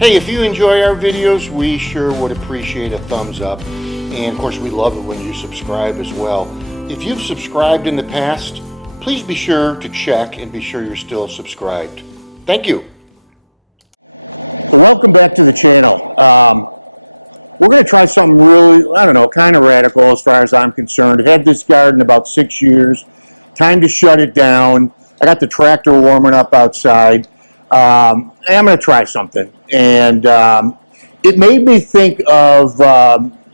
Hey, if you enjoy our videos, we sure would appreciate a thumbs up. And of course, we love it when you subscribe as well. If you've subscribed in the past, please be sure to check and be sure you're still subscribed. Thank you. Welcome back to the channel. We're going to try something really, I don't know, kind of radical as far as I'm concerned. I've had this garden about 6 years. Time to shut it down. I got the tractor warming up outside. I'm going to try something. And it made me think of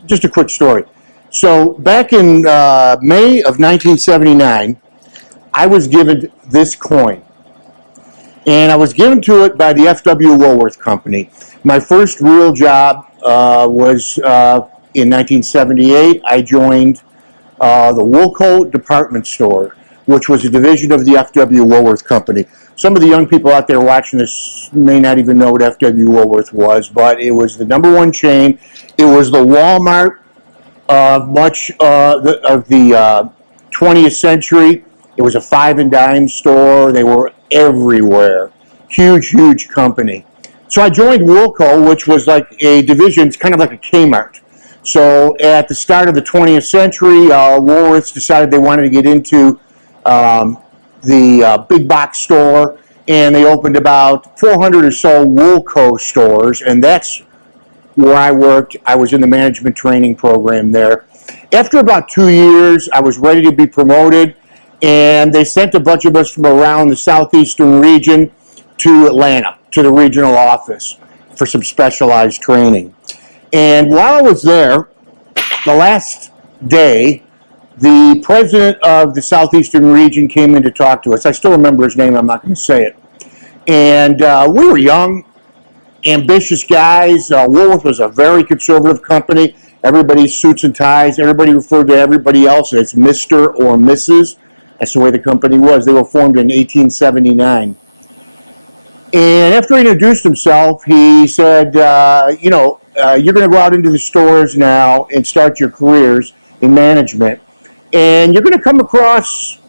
just a quick story. So back in May of 1979, I was given this coin. And I was given to it by the F.W. Woolworth Company. My first real job was in 1978. I joined the Woolco department store, which was a division of the F.W. Woolworth Company. Some of the young people out there watching this may not even know what F.W. Woolworth was, but it was the #1 chain. It was the Walmart of much of the 20th century. It was a 5 and dime store. They were everywhere. Huge, huge company. So I joined Woolco, which was like a division, it's kind of like a Kmart. So at the start of the 20th century, Woolworths decided they wanted to get into the big box store, and they opened about 400 or so Woolco stores, and that's where I worked. I was in the management training program there. After about 2 years, I was ready to be promoted, and they sent a bunch of us from around the southeastern region to Atlanta, to the regional office for some specialized training. And while I was there, the last day, the president of the southeastern region came in to talk to us. I still remember his name, I'm not going to say it. And we were young, ambitious guys. Woolworth was a very conservative company. Everybody suits and ties. Everybody referred to everybody else as Mr. or Mrs. That's the way the company was. They were formed in 1879. And after he introduced himself, he said, you're going to go out into the stores now and start your careers in management. And you're going to come across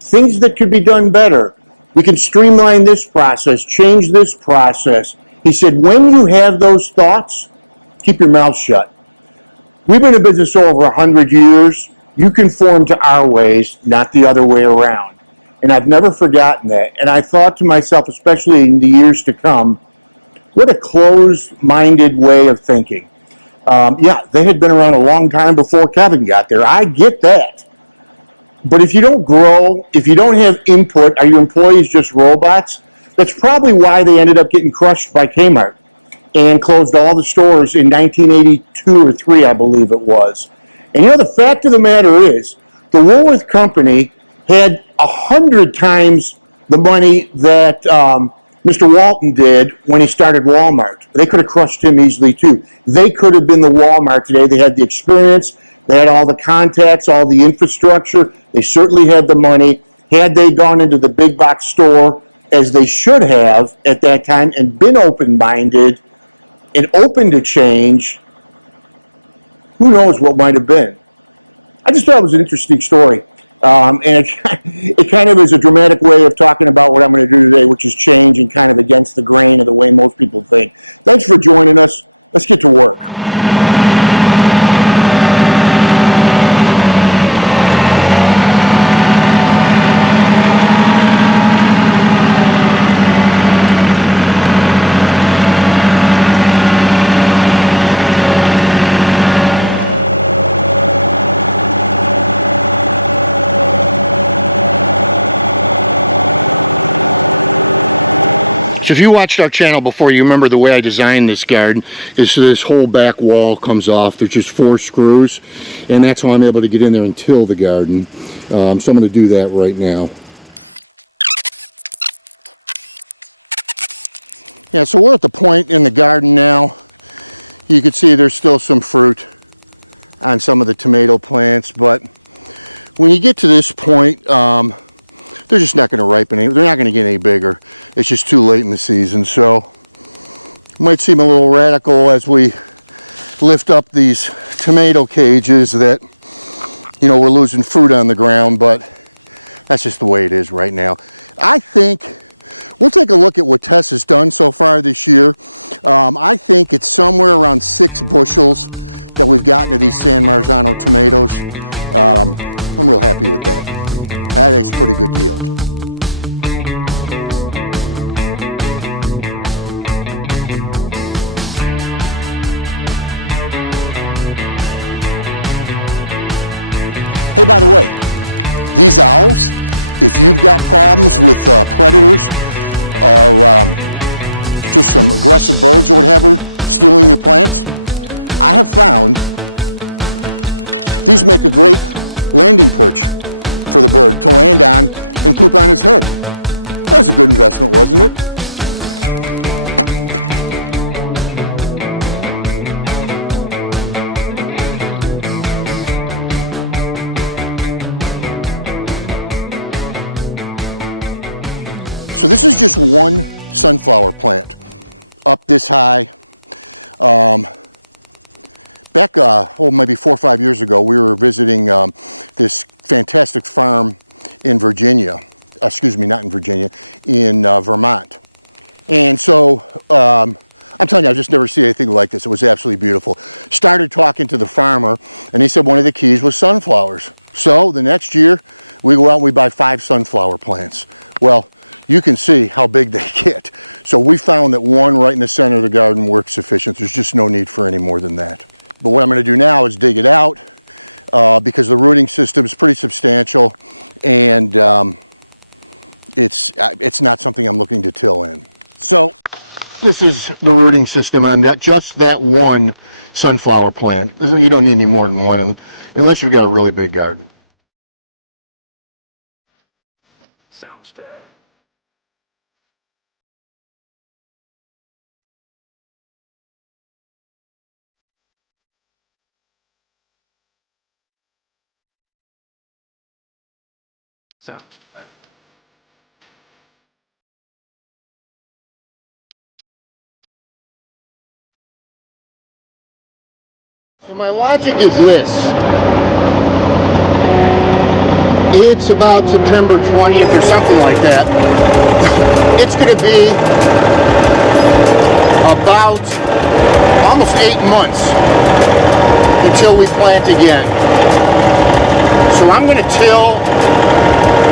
things that could be done better. We can streamline this process, change this process. He said, when you have those thoughts, keep your mouth shut. We've been in business over 100 years. You conform to our ways, not the other way around. And I've never forgotten that. And I thought to myself, especially in the years to come, what a closed-minded way of thinking. Yeah, they had been around a long time before Kevin got there. I get that. But if you don't grow, if you don't have input, are your employees just robots? That's probably why they ended up getting crushed by Kmart and closed all the stores in 1982 or 3, I believe it was. And the fact of the matter is, the Woolworth Company had 100 times the money that Mr. Walton did when he started Walmart. They could have crushed him easily too. They could have been the Walmart today. They had the experience, they had all the contacts, all the infrastructure. They certainly had the money. Had they gone into the big box store as they should have at that time and been open-minded and open to change, who knows what might have been. I just thought it was an interesting story. And it kind of is a dramatic way of talking about what I'm going to do today, which is change and kind of against the grain of the way most people think. Thanks for joining us. Let's get to work. So if you watched our channel before, you remember the way I designed this garden is so this whole back wall comes off. There's just 4 screws, and that's how I'm able to get in there and till the garden. So I'm going to do that right now. Yeah, so we're at the point in the garden now. You can see there's still some fruit on some of the tomato plants, but when you get to this point, they're just not going to ripen. They're not going to get any bigger. It's just too late in the season. So it might seem a little radical as we lift up these tomato cages that, we're losing fruit on the ground, but that's just the way it is right now. I think we'll take a look at what Tess has done so far this year. I think it's somewhere around 6 bushels that we've gotten of these San Marzano tomatoes. I'm real happy with that. That is pretty good yield. Hey, by the way, these owls, if you've got problems with predators or just some aggressive birds or whatever stealing your plants, I have found these make a great landing perch for the bird to land on and poop on his head. That was a good investment, wasn't it? So this is just one sunflower plant up this high. Back, maybe 4 or 5 years ago, we were visiting this fantastic farm in Virginia. Excuse me, not in Virginia, in Vermont. And so, I'm telling you, I've just never seen anything like this. It was absolutely beautiful. Started talking to the farmer, and he said one of the keys was sunflowers. So the next year, we go out and we buy 5 sunflower plants. Well, you can see how big they get. So we found that one right in the center of the garden works sufficient. There's just no need for any more than that. But what I'm going to do now is dig it out because the rooting system is pretty substantial, and it's not something I'm looking to till in. So this is the rooting system on just that one sunflower plant. You don't need any more than one unless you've got a really big garden. Sounds bad. So. So my logic is this. It's about September 20th or something like that. It's going to be about almost 8 months until we plant again. So I'm going to till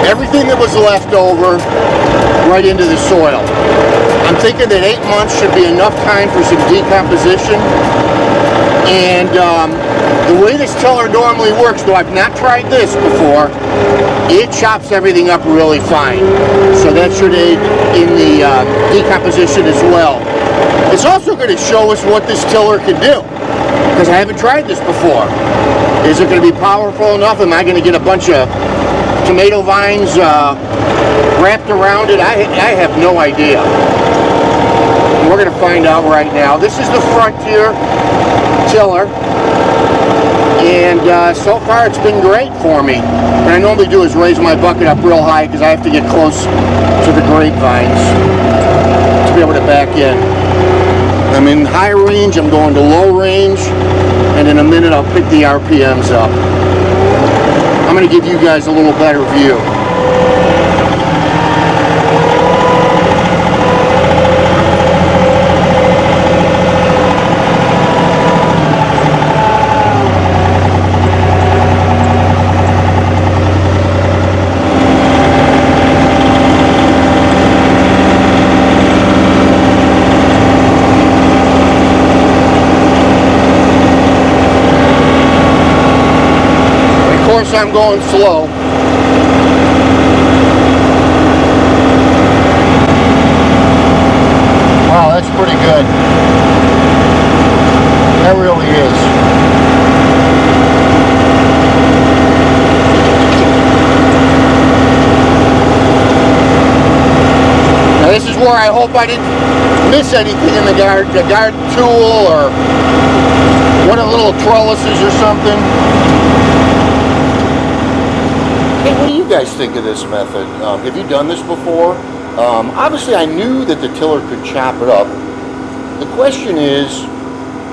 everything that was left over right into the soil. I'm thinking that 8 months should be enough time for some decomposition. And the way this tiller normally works, though I've not tried this before, it chops everything up really fine. So that should aid in the decomposition as well. It's also going to show us what this tiller can do, because I haven't tried this before. Is it going to be powerful enough? Am I going to get a bunch of tomato vines wrapped around it? I have no idea. We're going to find out right now. This is the Frontier tiller, and so far it's been great for me. What I normally do is raise my bucket up real high because I have to get close to the grapevines to be able to back in. I'm in high range, I'm going to low range, and in a minute I'll pick the RPMs up. I'm going to give you guys a little better view. I'm going slow. Wow, that's pretty good. That really is. Now this is where I hope I didn't miss anything in the garden tool or one of the little trellises or something. Hey, what do you guys think of this method? Have you done this before? Obviously, I knew that the tiller could chop it up. The question is,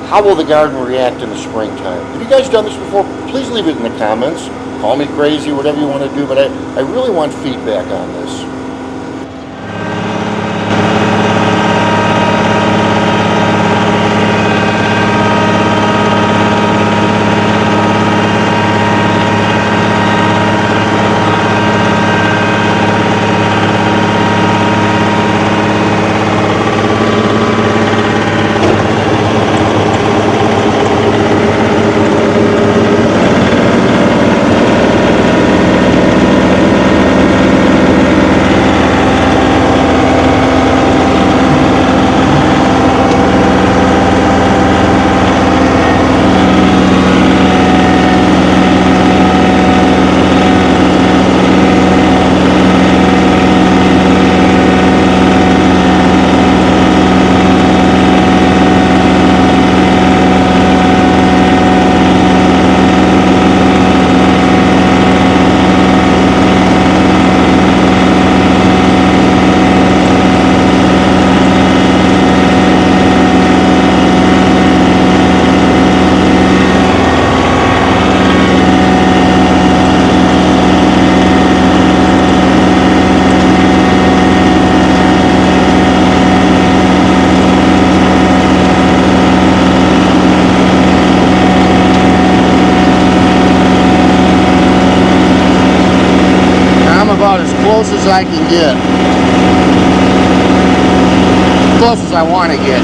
how will the garden react in the springtime? Have you guys done this before? Please leave it in the comments. Call me crazy, whatever you want to do, but I really want feedback on this. close as I can get. Close as I want to get.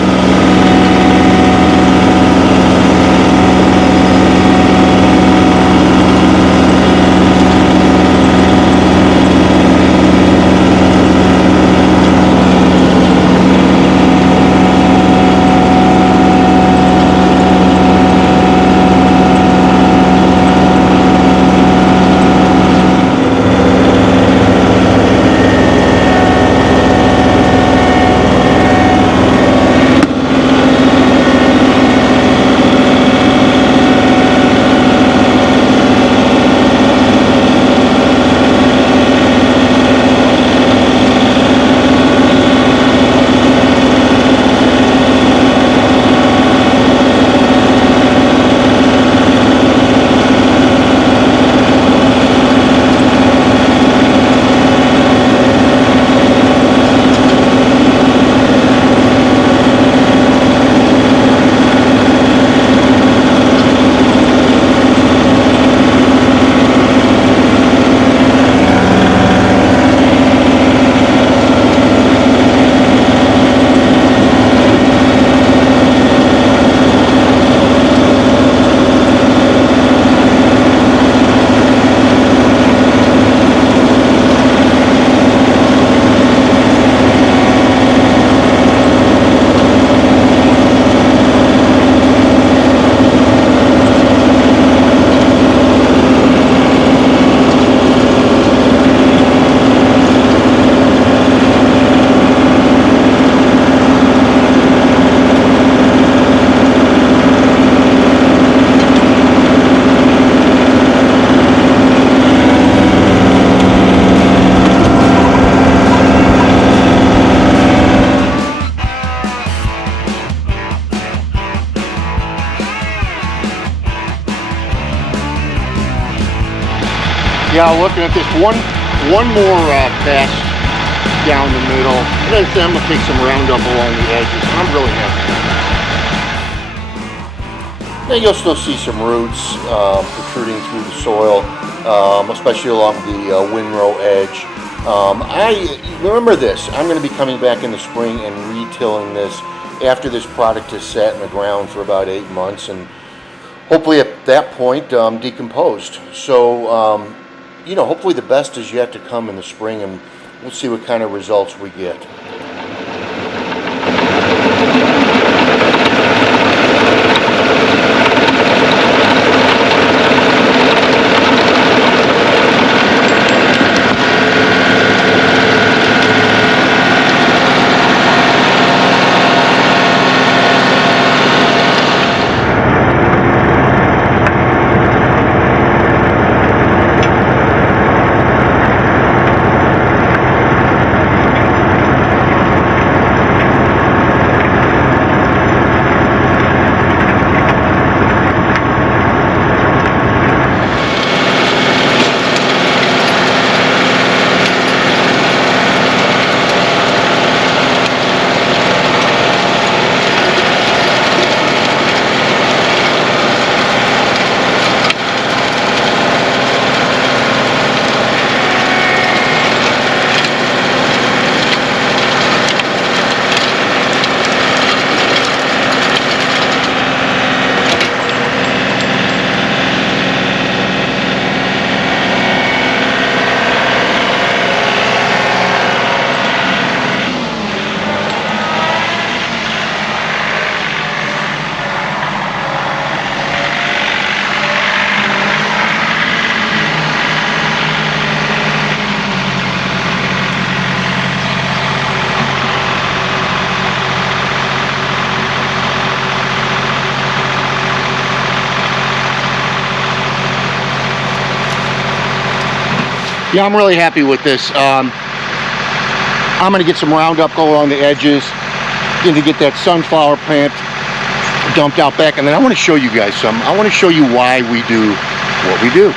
Yeah, looking at this one more pass down the middle, and then I'm gonna take some Roundup along the edges. I'm really happy with this. Then you'll still see some roots protruding through the soil, especially along the windrow edge. I remember this. I'm going to be coming back in the spring and retilling this after this product has sat in the ground for about 8 months, and hopefully at that point decomposed. So you know, hopefully the best is yet to come in the spring, and we'll see what kind of results we get. Yeah, I'm really happy with this. I'm going to get some Roundup, go along the edges, to get that sunflower plant dumped out back, and then I want to show you guys some. I want to show you why we do what we do.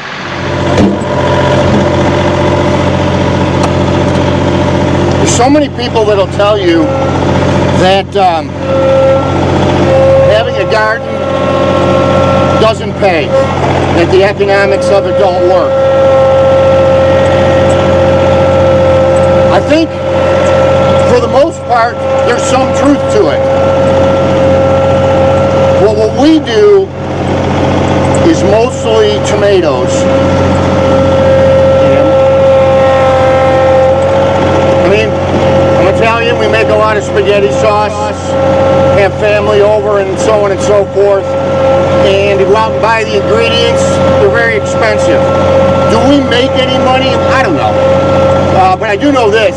There's so many people that'll tell you that having a garden doesn't pay, that the economics of it don't work. think for the most part there's some truth to it. Well, what we do is mostly tomatoes. I mean, I'm Italian, we make a lot of spaghetti sauce, have family over and so on and so forth, and to go out and buy the ingredients, they're very expensive. Do we make any money? I don't know. But I do know this,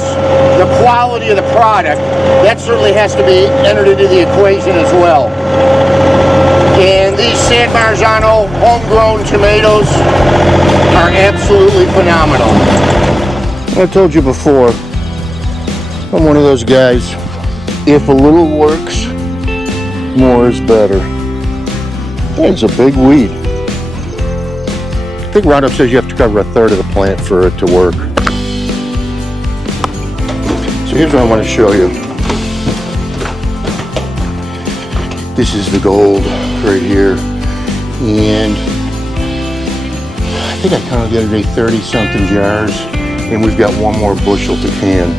the quality of the product, that certainly has to be entered into the equation as well. And these San Marzano homegrown tomatoes are absolutely phenomenal. I told you before, I'm one of those guys, if a little works, more is better. It's a big weed. I think Roundup says you have to cover 1/3 of the plant for it to work. So here's what I want to show you. This is the gold right here. And I think I counted the other day 30 something jars, and we've got one more bushel to can.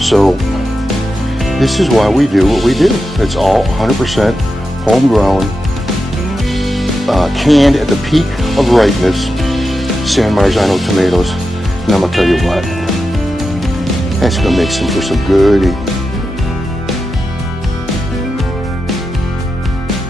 So this is why we do what we do. It's all 100% homegrown, canned at the peak of ripeness, San Marzano tomatoes. And I'm gonna tell you what, that's gonna make for some good eating.